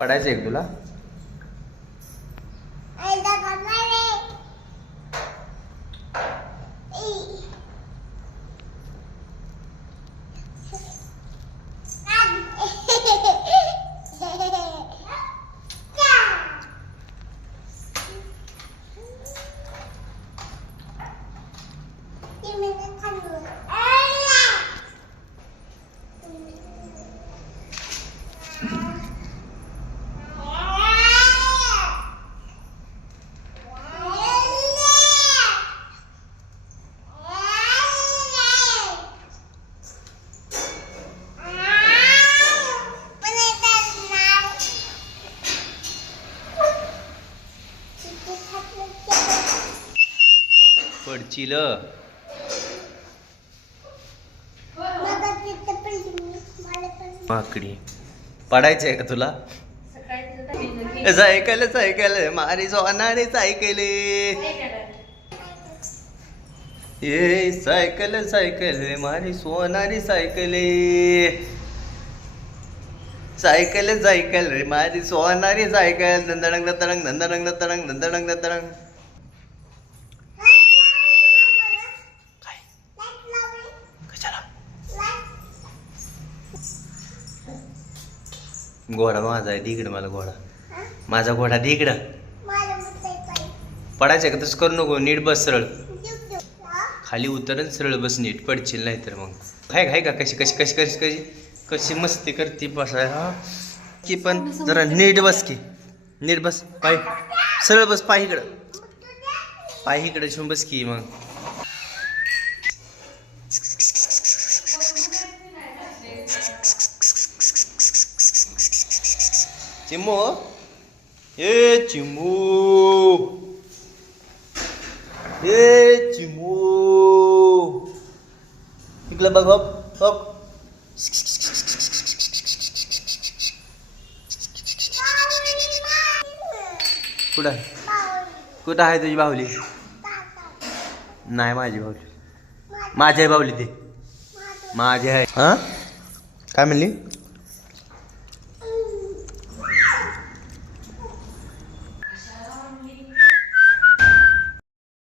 पडायचं आहे तुला? पडचिल माकडी. पडायचंय का तुला? सायकल सायकल मारी सोनारी सायकल, ये सायकल सायकल मारी सोनारी सायकल, सायकल सायकल रे मारी सोनारी सायकल. नंदडंग नंदडंग नंदडंग नंदडंग नंदडंग नंदडंग. घोडा माझा आहे, तिकडं मला घोडा, माझा घोडा तिकडं. पडायचं का? तसं करू नको, नीट बस सरळ, खाली उतरण सरळ बस, नीट पडशील नाही तर मग. हाय का कशी कशी कशी कशी कशी कशी मस्ती करते बसाय हा की. पण जरा नीट बस की, नीट बस, पाय सरळ बस, पाय इकडं, पाय इकडं ठेवून बस की. मग चिमू, ए चिमू, ए चिमू, इकडं बघ. हप हप. कुठं आहे? कुठं आहे तुझी बाहुली? नाही माझी बाहुली, माझी आहे बाहुली, ते माझी आहे. हा काय म्हणली?